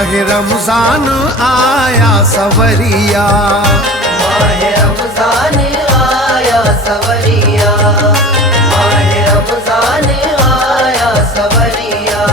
माह रमजान आया सवरिया, माह रमजान आया सवरिया, माह रमजान आया सवरिया।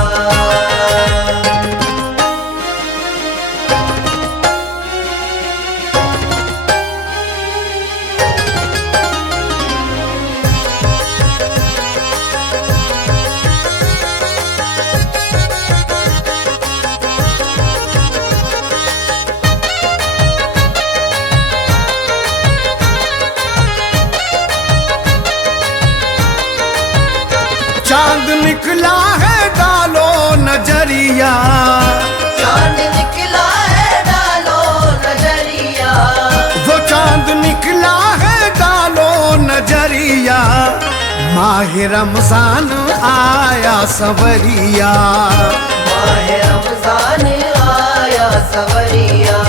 चांद निकला है डालो नजरिया, चांद निकला है डालो नजरिया, वो चांद निकला है डालो नजरिया। माह रमजान आया सवरिया, माह रमजान आया सवरिया,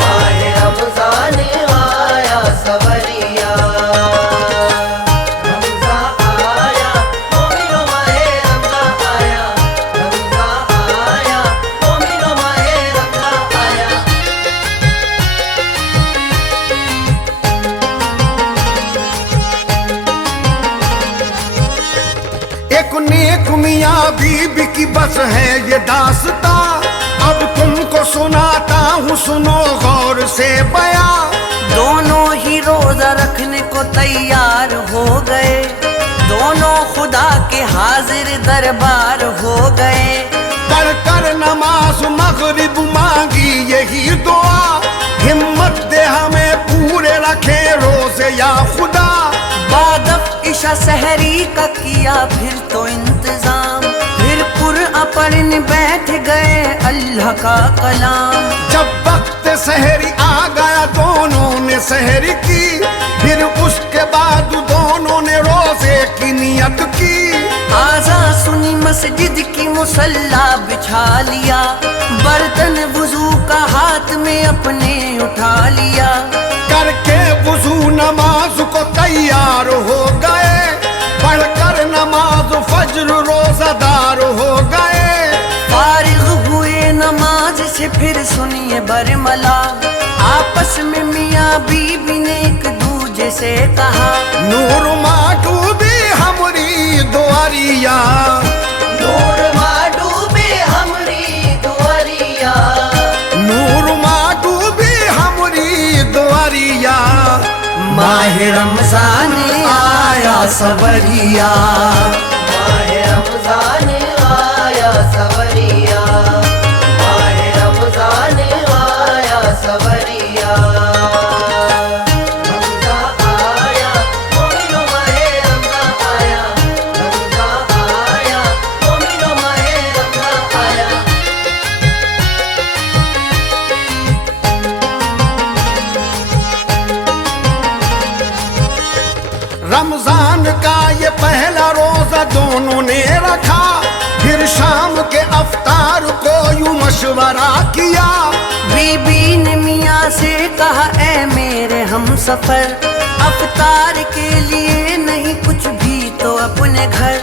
माह रमजान आया सवरिया। एक नेक मियाँ बीबी की बस है ये दास्ता, अब तुमको सुनाता हूँ सुनो गौर से बयां। दोनों ही रोजा रखने को तैयार हो गए, दोनों खुदा के हाजिर दरबार हो गए। पढ़कर नमाज मगरिब मांगी यही दुआ, हिम्मत दे हमें पूरे रखे रोजे या खुदा। बादफ इशा सहरी का किया फिर तो इंतजाम, फिर कुरआन पढ़ने बैठ गए अल्लाह का कलाम। जब वक्त सहरी आ गया दोनों ने सहरी की, फिर उसके बाद दोनों ने रोजे की नियत की। आज़ान सुनी मस्जिद की मुसल्ला बिछा लिया, बर्तन वुजू का हाथ में अपने उठा लिया। करके वुजू नमाज को तैयार हो गए, पढ़कर नमाज फज्र रोजादार हो गए। फारिग हुए नमाज से फिर सुनिए बरमला, आपस में मियाँ बीबी ने एक दूजे से कहा, नूर माडूबी हमरी दुआरिया, नूर माडूबी हमरी दुआरिया, नूर माडूबी हमरी दुआरिया। माह रमजान आया सवरिया, माह रमजान आया सवरिया, माह रमजान आया सवरिया। रमजान आया, मोमिनो माह रमजान आया, रमजान आया, मोमिनो माह रमजान आया। रमजान का ये पहला रोजा दोनों ने रखा, फिर शाम के अफ्तार को यूं मशवरा किया। बीबी ने मियाँ से कहा, ऐ मेरे हम सफर, अफ्तार के लिए नहीं कुछ भी तो अपने घर।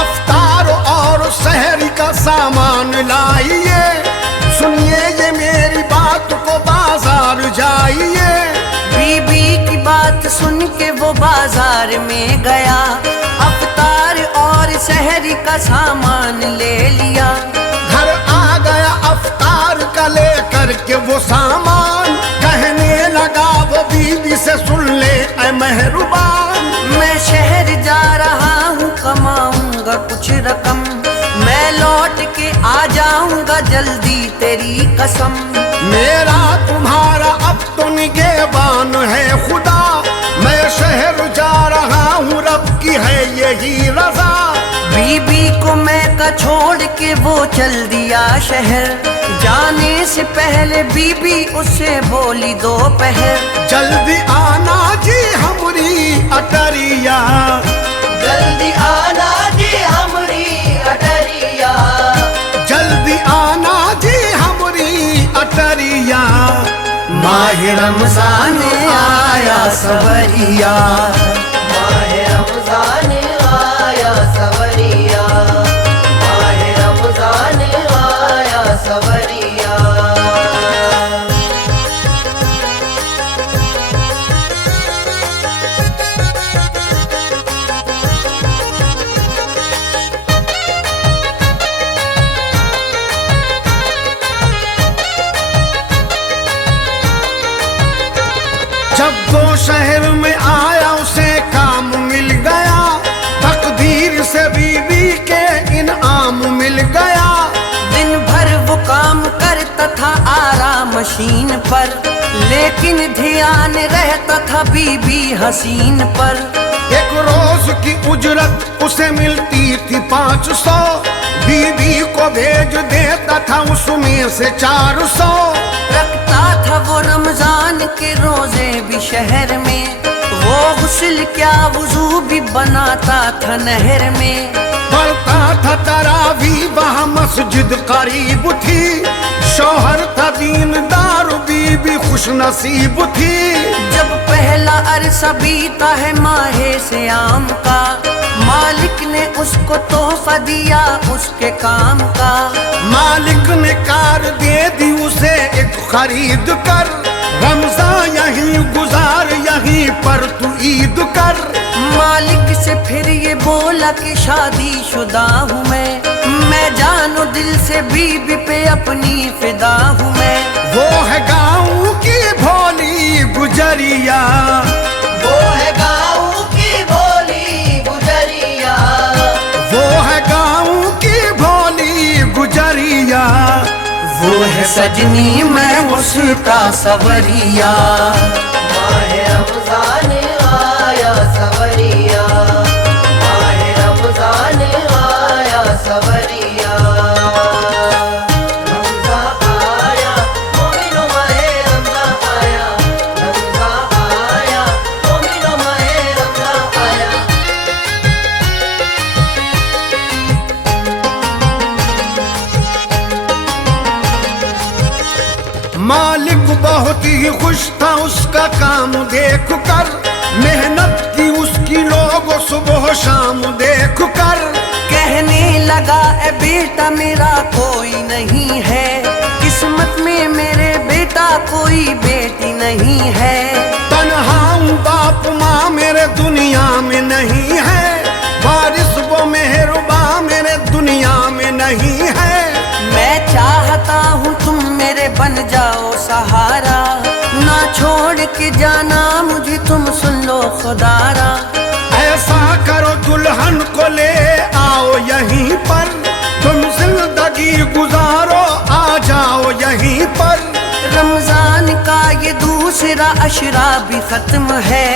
अफ्तार और सहरी का सामान लाइए, सुनिए ये मेरी बात को बाजार जाइए। बीबी की बात सुन के वो बाजार में गया, अफ्तार और सहरी का सामान ले लिया। घर आ गया अफ्तार का लेकर के वो सामान, कहने लगा वो बीबी से, सुन ले ऐ मेहरबान। मैं शहर जा रहा हूँ, कमाऊंगा कुछ रकम, मैं लौट के आ जाऊंगा जल्दी तेरी कसम। मेरा तुम्हारा अब तो निगहबान है खुदा, मैं शहर जा रहा हूँ रब की है यही रजा। बीबी को मैं का छोड़ के वो चल दिया शहर, जाने से पहले बीबी उससे बोली दोपहर, जल्दी आना जी हमरी अटरिया, जल्दी आना जी हमरी अटरिया, जल्दी आना जी हमरी अटरिया। माह रमजान आया सवरिया, माह रमजान आया सवरिया, माह रमजान आया सवरिया। तो शहर में आया उसे काम मिल गया, तकदीर से बीवी के इनाम मिल गया। दिन भर वो काम करता था आराम मशीन पर, लेकिन ध्यान रहता था बीबी हसीन पर। एक रोज की उजरत उसे मिलती थी 500, बीवी को भेज देता था उसमें से 400। रखता था वो रमजान के रोजे भी शहर में, वो गुस्ल क्या वुजू भी बनाता था नहर में। पढ़ता था तरावी वहाँ मस्जिद करीब थी, शौहर था दीनदार बीबी खुश नसीब थी। जब पहला अरसा बीता है माहे से आम का, मालिक ने उसको तोहफा दिया उसके काम का। मालिक ने कार दे दी उसे एक खरीद कर, रमजान यहीं गुजार यहीं पर तू ईद कर। मालिक से फिर ये बोला कि शादीशुदा हूँ मैं जानू दिल से बीबी पे अपनी फिदा हूँ मैं। वो है गाँव की भोली गुजरिया, वो है गाँव की भोली गुजरिया, वो है गाँव की भोली गुजरिया। वो है सजनी मैं उसका सवरिया। माहे रमजान आया सवरिया, माहे रमजान आया सवरिया। रमजान आया मोमिनो माहे रमजान आया, रमजान आया मोमिनो माहे रमजान आया। मालिक बहुत ही खुश था उसका काम देख कर, मेहनत की उसकी लोगों सुबह शाम देख कर। कहने लगा ए बेटा मेरा कोई नहीं है, किस्मत में मेरे बेटा कोई बेटी नहीं है। तन्हा हूँ बाप माँ मेरे दुनिया में नहीं है, वारिस वो मेहरबा मेरे दुनिया में नहीं है। मैं चाहता हूँ तुम मेरे बन जाओ सहारा, ना छोड़ के जाना मुझे तुम सुन लो खुदारा। ऐसा करो दुल्हन को ले आओ यहीं पर, तुम जिंदगी गुजारो आ जाओ यहीं पर। रमजान का ये दूसरा अशरा भी खत्म है,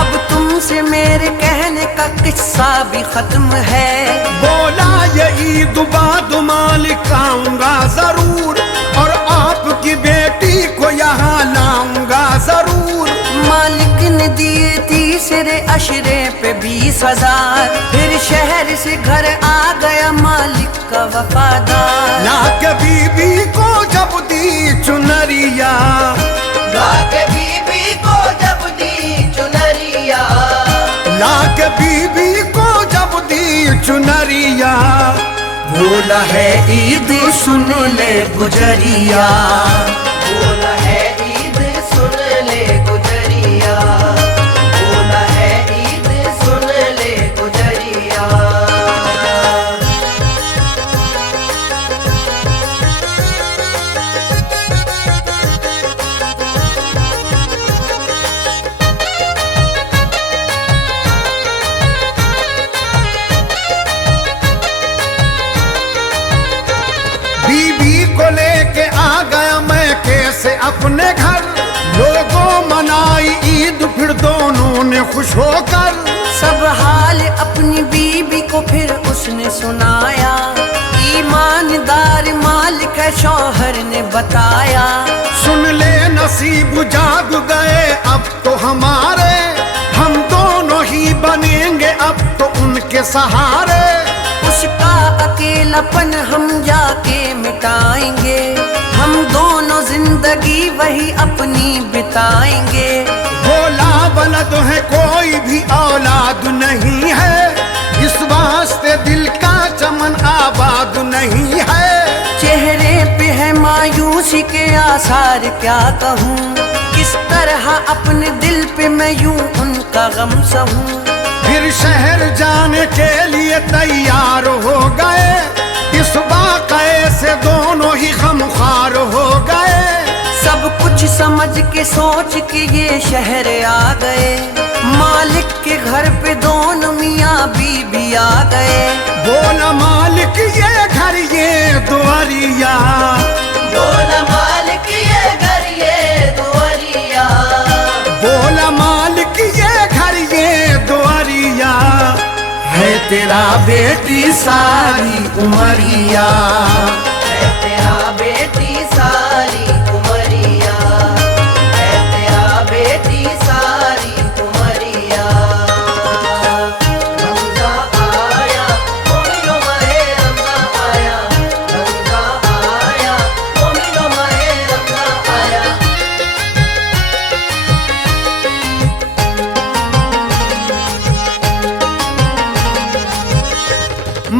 अब तुमसे मेरे कहने का किस्सा भी खत्म है। बोला ये ईद बाद मालिक आऊंगा जरूर, और आपकी बेटी को यहाँ लाऊंगा जरूर। मालिक ने दिए तीसरे अशरे पे 20,000, फिर शहर से घर आ गया मालिक का वफादार। लाके बीबी को जब दी चुनरिया, लाके बीबी को जब दी चुनरिया, लाके बीबी को जब दी चुनरिया। बोला है ईद सुन ले गुजरिया, बोला है ईद सुन ले गुजरिया, बोला है ईद सुन ले गुजरिया। बीबी को लेके आ गया मैं कैसे अपने घर, लोगों मनाई ईद फिर दोनों ने खुश होकर। सब हाल अपनी बीबी को फिर उसने सुनाया, ईमानदार मालिक है शौहर ने बताया। सुन ले नसीब जाग गए अब तो हमारे, हम दोनों ही बनेंगे अब तो उनके सहारे। उसका अकेलापन हम जाके मिटाएंगे, हम दोनों जिंदगी वही अपनी बिताएंगे। भोला बलद है कोई भी औलाद नहीं है, इस वास्ते दिल का चमन आबाद नहीं है। चेहरे पे है मायूसी के आसार क्या कहूँ, किस तरह अपने दिल पे मैं यूं उनका गम सहूँ। फिर शहर जाने के लिए तैयार हो गए, इस वाक़ये से दोनों ही गमख्वार हो गए। सब कुछ सोच समझ के सोच के ये शहर आ गए, मालिक के घर पे दोनों मियाँ बीबी आ गए। बोला मालिक ये घर ये दुआरिया, बोला मालिक ये घर ये दुआरिया, बोला मालिक ये घर ये दुआरिया, है तेरा बेटी सारी उमरिया, है तेरा बेटी सारी उमरिया, है तेरा बेटी सारी उमरिया। रमज़ा आया मोमिनो माहे रमज़ा आया, रमज़ा आया मोमिनो माहे रमज़ा आया।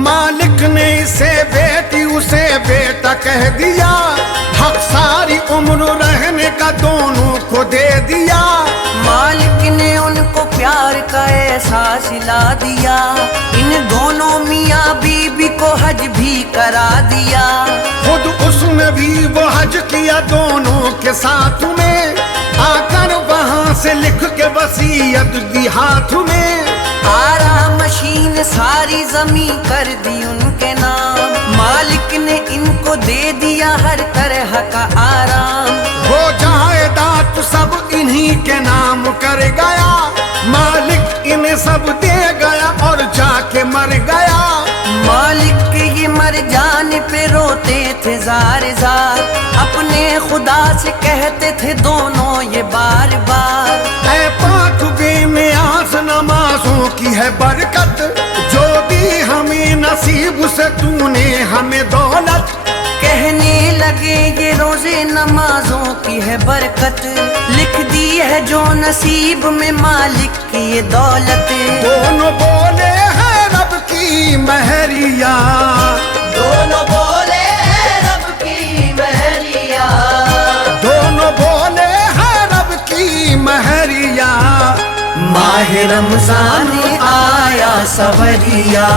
मालिक ने इसे बेटी उसे बेटा कह दिया, हक सारी उम्र रहने का दोनों को दे दिया। मालिक ने उनको प्यार का एहसास ला दिया, इन दोनों मियाँ बीबी को हज भी करा दिया। खुद उसने भी वो हज किया दोनों के साथ में, आकर वहाँ से लिख के वसीयत दी हाथ में। आरा मशीन सारी जमी कर दी उनके नाम, मालिक ने इनको दे दिया हर तरह का आराम। वो जायदाद सब इन्हीं के नाम कर गया, मालिक इन्हें सब दे गया और जाके मर गया। मालिक के ये मर जाने पे रोते थे जार जार, अपने खुदा से कहते थे दोनों ये बार बार। ऐ पाक बेनियाज़ नमाजों की है बरकत, जो दी हमें नसीब से तूने हमें दौलत। कहने लगे ये रोजे नमाजों की है बरकत, लिख दी है जो नसीब में मालिक की ये दौलत। दोनों बोले हैं रब की महरिया, दोनों बोले हैं रब की महरिया, दोनों बोले हैं रब की महरिया। माह रमजान आया सवरिया,